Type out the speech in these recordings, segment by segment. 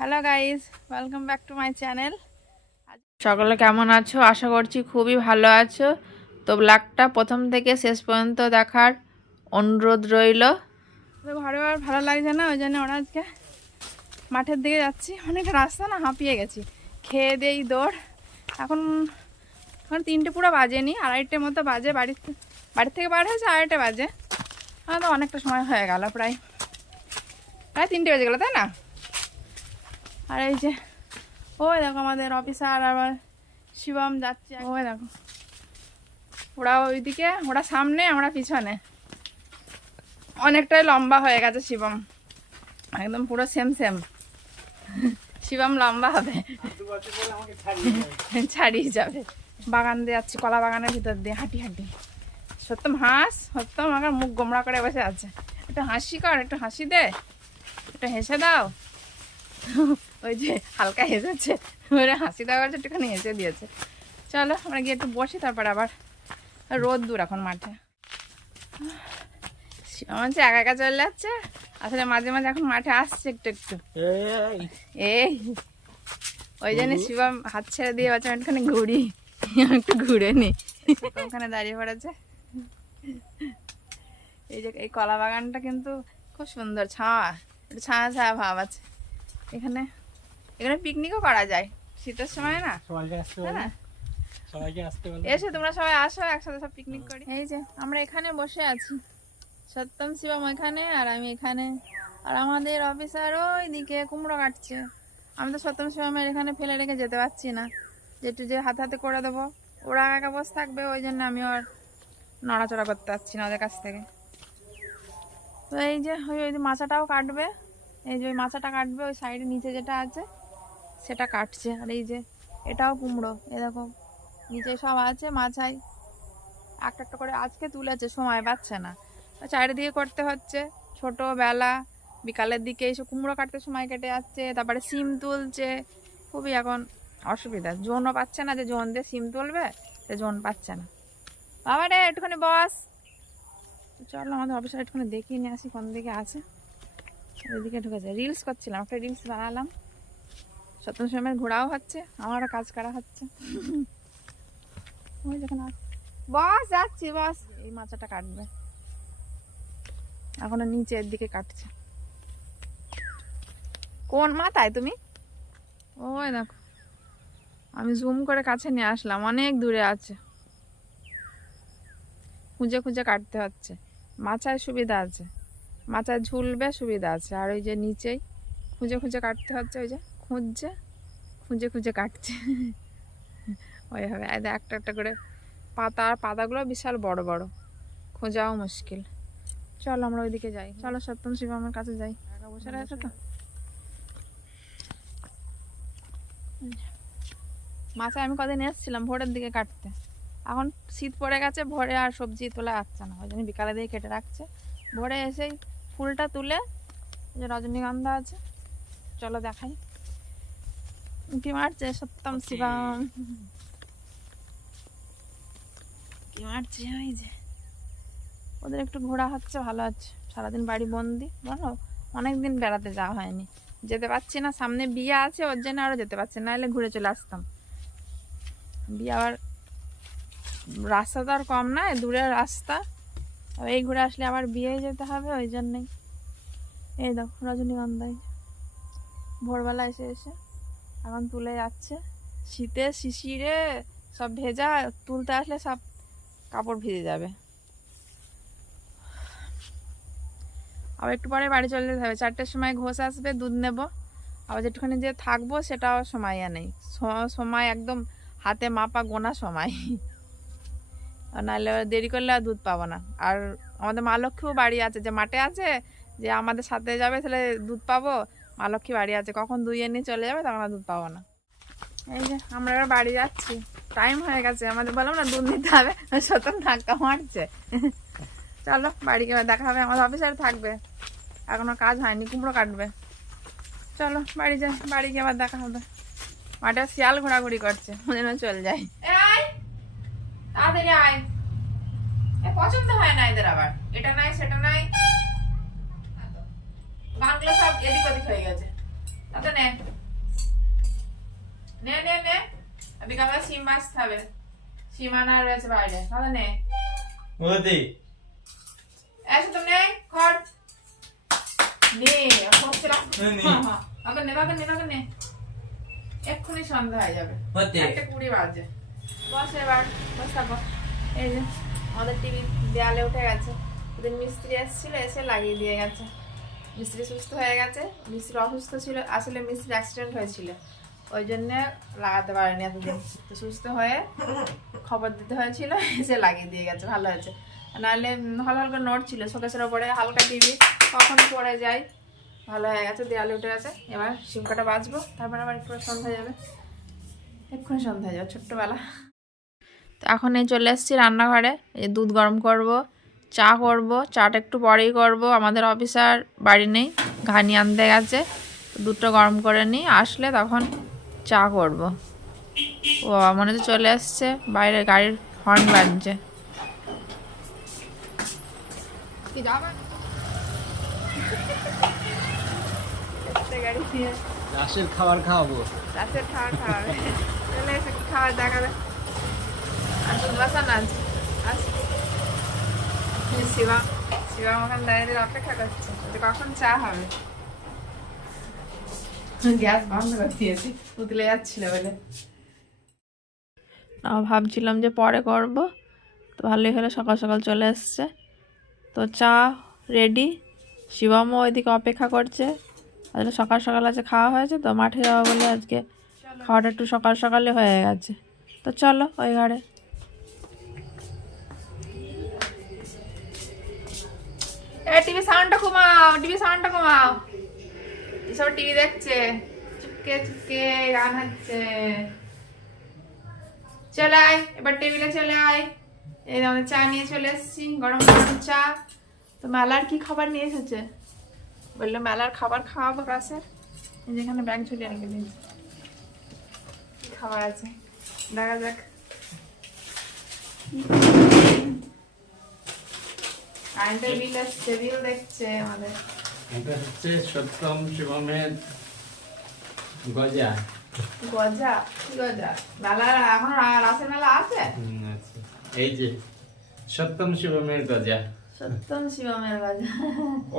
Hello guys welcome back to my channel সকলে কেমন আছো? আশা করছি খুবই ভালো আছো। তো ব্লগটা প্রথম থেকে শেষ পর্যন্ত দেখার অনুরোধ রইল। তো ঘরে আর ভালো লাগছে না ওই জন্য ওরা আজকে মাঠের দিকে যাচ্ছি। অনেক রাস্তা না হাঁপিয়ে গেছি। খেয়ে দেই দৌড়। এখন এখন তিনটে পুরো বাজেনি আড়াইটে মতো বাজে। বাড়ির থে- বাড়ির থেকে বার হয়েছে আড়াইটে বাজে। আমার তো অনেকটা সময় হয়ে গেল প্রায়। প্রায় তিনটে বেজে গেলো তাই না? আর এই যে, ওই দেখো আমাদের অফিসার আবার শিবম যাচ্ছে। ওই দেখো। ওরা ওইদিকে, ওরা সামনে, আমরা পিছনে। অনেকটাই লম্বা হয়ে গেছে শিবম। একদম পুরো সেম সেম শিবম লম্বা হবে। ছাড়িয়ে যাবে। বাগান দিয়ে যাচ্ছি, কলা বাগানের ভিতর দিয়ে, হাঁটি হাঁটি। সত্যম হাঁস সত্যম আমার মুখ গোমড়া করে বসে আছে। একটু হাসি কর, একটু হাসি দে। একটু হেসে দাও। ওই যে হালকা হেসেছে। ওরা হাসি দেওয়ার জন্য একটুখানি হেসে দিয়েছে। চলো আমরা গিয়ে একটু বসি তারপর আবার রোদ দূর এখন মাঠে। হচ্ছে একা একা চলে যাচ্ছে আসলে মাঝে মাঝে এখন মাঠে আসছে একটু একটু। এই। ওই জন্য শিবম হাত ছেড়ে দিয়ে বাচ্চা একটুখানি ঘুরি। একটু ঘুরে নি ওখানে দাঁড়িয়ে পড়েছে। এই যে এই কলা বাগানটা কিন্তু খুব সুন্দর ছায়া একটু ছায়া ছায়া ভাব আছে। এখানে এখানে পিকনিকও করা যায়। শীতের সময় না। এসে তোমরা সবাই আসো একসাথে সব পিকনিক করি। এই যে আমরা এখানে বসে আছি। সত্যম শিবম এখানে আর আমি এখানে। আর আমাদের অফিসার ওই দিকে কুমড়ো কাটছে। আমি তো সত্যম শিবমের এখানে ফেলে রেখে যেতে পারছি না। যেটু যে হাতে হাতে করে দেবো। ওরা একা বসে থাকবে ওই জন্য আমি আর নড়াচড়া করতে পারছি না ওদের কাছ থেকে। তো এই যে ওই ওই যে মাচাটাও কাটবে। এই যে ওই মাছাটা কাটবে ওই সাইডে নিচে যেটা আছে সেটা কাটছে। আর এই যে, এটাও কুমড়ো। এ দেখো, নিচে সব আছে, মাছাই। একটা একটা করে আজকে তুলেছে, সময় পাচ্ছে না। চারিদিকে করতে হচ্ছে, ছোটোবেলা, বিকালের দিকে এইসব কুমড়ো কাটতে সময় কেটে যাচ্ছে, তারপরে সিম তুলছে। খুবই এখন অসুবিধা। জোনও পাচ্ছে না যে জোন দিয়ে সিম তুলবে, সে জোন পাচ্ছে না। বাবা রে, একটুখানি বস। চলো, আমাদের অফিসে একটুখানি দেখিয়ে নিয়ে আসি, কোন দিকে আছে। ওইদিকে ঢুকেছে। রিলস করছিলাম, একটা রিলস বানালাম। সত্যম সময় ঘোরাও হচ্ছে, আমারও কাজ করা হচ্ছে। ওই বস, যাচ্ছি, বস। এই মাচাটা কাটবে। এখনও নিচের দিকে কাটছে। কোন মাথায় তুমি? ওই দেখো। আমি জুম করে কাছে নিয়ে আসলাম, অনেক দূরে আছে। খুঁজে খুঁজে কাটতে হচ্ছে। মাচায় সুবিধা আছে। মাচায় ঝুলবে সুবিধা আছে। আর ওই যে নিচেই খুঁজে খুঁজে কাটতে হচ্ছে, ওই যে। খুঁজছে খুঁজে খুঁজে কাটছে। ওইভাবে। একটা একটা করে পাতা আর পাতাগুলো বিশাল বড় বড়। খোঁজাও মুশকিল। চলো আমরা ওইদিকে যাই। চলো সত্যম আমার কাছে যাই। বসে রয়েছে তো? মাছে আমি কদিন এসেছিলাম ভোরের দিকে কাটতে। এখন শীত পড়ে গেছে ভোরে আর সবজি তোলা আসছে না। ওই জন্য বিকালে দিয়ে কেটে রাখছে। ভোরে এসেই ফুলটা তুলে যে রজনীগন্ধা আছে চলো দেখাই। উঁকি মারছে সত্যম শিবম। কি মারছে ওদের একটু ঘোরা হচ্ছে ভালো আছে। সারাদিন বাড়ি বন্দি বলো? অনেকদিন বেড়াতে যাওয়া হয়নি। যেতে পারছি না সামনে বিয়ে আছে ওর জন্য আরও যেতে পারছি না এলে ঘুরে চলে আসতাম। বিয়ে আবার রাস্তা তো আর কম না দূরের রাস্তা। এই ঘুরে আসলে আবার বিয়ে যেতে হবে ওই জন্যই। এই দেখো রজনীগন্ধায় ভোরবেলা এসে এসে এখন তুলে যাচ্ছে। শীতে শিশিরে সব ভেজা, তুলতে আসলে সব কাপড় ভিজে যাবে। আবার একটু পরে বাড়ি চলে যেতে হবে। চারটের সময় ঘোষ আসবে, দুধ নেব। আবার যেটুখানি যে থাকব সেটাও সময় নেই। সময় একদম হাতে মাপা গোনা সময়। নাহলে দেরি করলে আর দুধ পাবো না। আর আমাদের মা লক্ষ্মীও বাড়ি আছে, যে মাঠে আছে, যে আমাদের সাথে যাবে তাহলে দুধ পাবো। মা বাড়ি আছে, কখন দুইয়ে নিয়ে চলে যাবে তখন দুধ পাবো না। এই যে, আমরা এবার বাড়ি যাচ্ছি। টাইম হয়ে গেছে, আমাদের বললাম না, দুধ নিতে হবে। সতন ধাক্কা মারছে। চলো, বাড়ি গিয়ে দেখা হবে, আমাদের অফিসার থাকবে। এখনও কাজ হয়নি, কুমড়ো কাটবে। চলো, বাড়ি যাই, বাড়ি গিয়ে আবার দেখা হবে। মাঠে শিয়াল ঘোরাঘুরি করছে মনে হয় চলে যায়। তাড়াতাড়ি আয়। পছন্দ হয় না এদের আবার। এটা নাই, সেটা নাই। বাংলা সব এদিক ওদিক হয়ে গেছে। তাতে নে। নে নে নে। বিকালবেলা সিম বাঁচতে হবে। সীমানা রয়েছে বাইরে। তাতে নে। মুদি এসে তুমি নে খড়। নে হচ্ছে হ্যাঁ, হ্যাঁ। আগে নে আগে নে আগে নে। এক্ষুনি সন্ধ্যা হয়ে যাবে। একটা কুড়ি বাজে। বস এবার বস থাকো এই যে আমাদের টিভি দেয়ালে উঠে গেছে। ওদের মিস্ত্রি এসেছিল এসে লাগিয়ে দিয়ে গেছে। মিস্ত্রি সুস্থ হয়ে গেছে, মিস্ত্রি অসুস্থ ছিল, আসলে মিস্ত্রি অ্যাক্সিডেন্ট হয়েছিল। ওই জন্যে লাগাতে পারেনি এতদিন। তো সুস্থ হয়ে খবর দিতে হয়েছিল, এসে লাগিয়ে দিয়ে গেছে, ভালো হয়েছে। নাহলে হালকা হালকা নোট ছিল, শোকেসের ওপরে হালকা টিভি কখন পড়ে যায় ভালো হয়ে গেছে, দেয়ালে উঠে গেছে। এবার সিম কাটা বাঁচবো, তারপর আবার একটু সন্ধ্যা যাবে। এক্ষুনি সন্ধ্যা হয়ে যাবে, ছোট্টবেলা। তো এখন এই চলে এসেছি রান্নাঘরে, এই দুধ গরম করব। চা করব চাটা একটু পরেই করব। আমাদের অফিসার বাড়ি নেই ঘানি আনতে গেছে। দুধটা গরম করে নিই আসলে তখন চা করব। ও মনে তো চলে আসছে বাইরে গাড়ির হর্ন বাজছে। কি যাবে গাড়ি দিয়ে রাশের খাবার খাওয়াবো। রাতের খাওয়া খাওয়াবে। চলে এসে খাবার দেখাবে আর বাসা না আজ শিবা শিবা ওখানে দাঁড়িয়ে দাঁড়িয়ে অপেক্ষা করছে। কখন চা হবে? গ্যাস বন্ধ করে দিয়েছি উতলে যাচ্ছিল বলে। ভাবছিলাম যে পরে করব তো ভালোই হলো সকাল সকাল চলে এসছে। তো চা রেডি শিবমও ওইদিকে অপেক্ষা করছে। আসলে সকাল সকাল আজকে খাওয়া হয়েছে তো মাঠে যাওয়া বলে আজকে খাওয়াটা একটু সকাল সকালে হয়ে গেছে। তো চলো ওই ঘাড়ে এ টিভি সাউন্ডটা কমাও টিভি সাউন্ডটা কমাও এসব টিভি দেখছে। চুপকে চুপকে, গান হচ্ছে চলে আয়, এবার টেবিলে চলে আয়। এই আমাদের চা নিয়ে চলে এসেছি, গরম গরম চা। তো মেলার কি খাবার নিয়ে এসেছে? বলল মেলার খাবার খাওয়াবো রাসের যেখানে ব্যাগ ঝুলিয়ে রেখে দিয়েছি খাবার আছে? দেখা যাক। কারেন্টের বিল আসছে বিল দেখছে আমাদের। এটা হচ্ছে সত্যম শিবমের গজা। গজা? কি গজা? মেলার এখন রাসের মেলা আছে। এই যে সত্যম শিবমের গজা। সত্যম শিবমের গজা।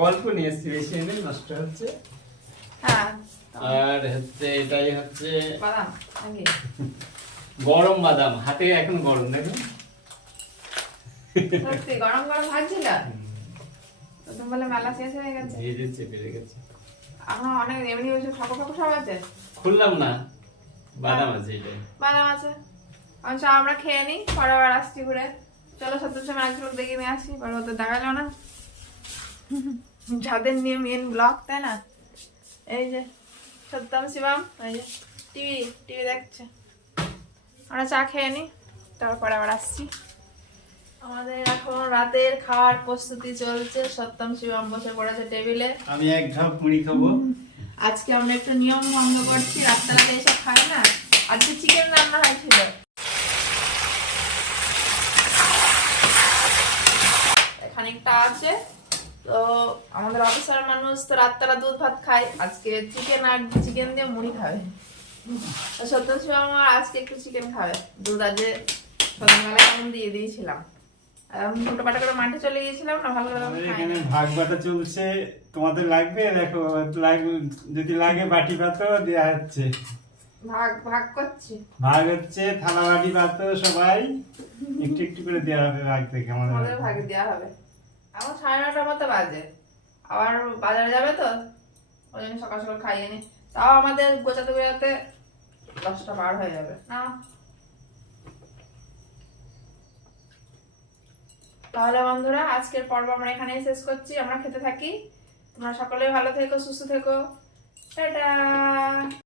অল্প নিয়ে বেশি এনে নষ্ট হচ্ছে। হ্যাঁ। আর হচ্ছে এটাই হচ্ছে বাদাম গরম বাদাম। হাতে এখন গরম দেখুন। সত্যি গরম গরম ভাজছিল তো তুমি বলে মেলা শেষ হয়ে গেছে। এখন অনেক এমনি সব আছে? খুললাম না বাদাম আছে এটাই। বাদাম আছে? আচ্ছা আমরা খেয়ে নিই পরে আবার আসছি ঘুরে। চলো সত্তর সময় এক ঝলক দেখে নিয়ে আসি পরে তো দেখাল না। যাদের নিয়ে মেন ব্লগ তাই না? এই যে সত্যম শিবম এই যে টিভি টিভি দেখছে। আমরা চা খেয়ে নিই তারপরে আবার আসছি। আমাদের এখন রাতের খাওয়ার প্রস্তুতি চলছে। সত্যম শিবম বসে পড়েছে টেবিলে। আমি এক ধাপ মুড়ি খাব। আজকে আমরা একটু নিয়ম ভঙ্গ করছি রাত্রাতে এসব খাই না? আজকে চিকেন রান্না হয়েছিল। খানিকটা আছে। তো আমাদের অফিসার মানুষ তো রাত্তারা দুধ ভাত খায়। আজকে চিকেন আর চিকেন দিয়ে মুড়ি খাবে। তো সত্য শিব আমার আজকে একটু চিকেন খাবে। দুধ আজকে সন্ধ্যাবেলা কেমন দিয়ে দিয়েছিলাম। করে মাঠে চলে গিয়েছিলাম না ভালো করে এখানে ভাগ বাটা চলছে। তোমাদের লাগবে? দেখো লাগ- যদি লাগে বাটি পাতো দেওয়া হচ্ছে। ভাগ ভাগ করছি। ভাগ হচ্ছে থালা বাটি পাতো সবাই। একটু একটু করে দেওয়া হবে ভাগ থেকে আমাদের। আমাদের ভাগে। ভাগে দেওয়া হবে। এখন সাড়ে নটার মতো বাজে। আবার বাজারে যাবে তো? ওই জন্য সকাল সকাল খাইয়ে নি। তাও আমাদের গোছাতে গোছাতে দশটা বার হয়ে যাবে। না তাহলে বন্ধুরা, আজকের পর্ব আমরা এখানেই শেষ করছি। আমরা খেতে থাকি। তোমরা সকলে ভালো থেকো, সুস্থ থেকো। টাটা!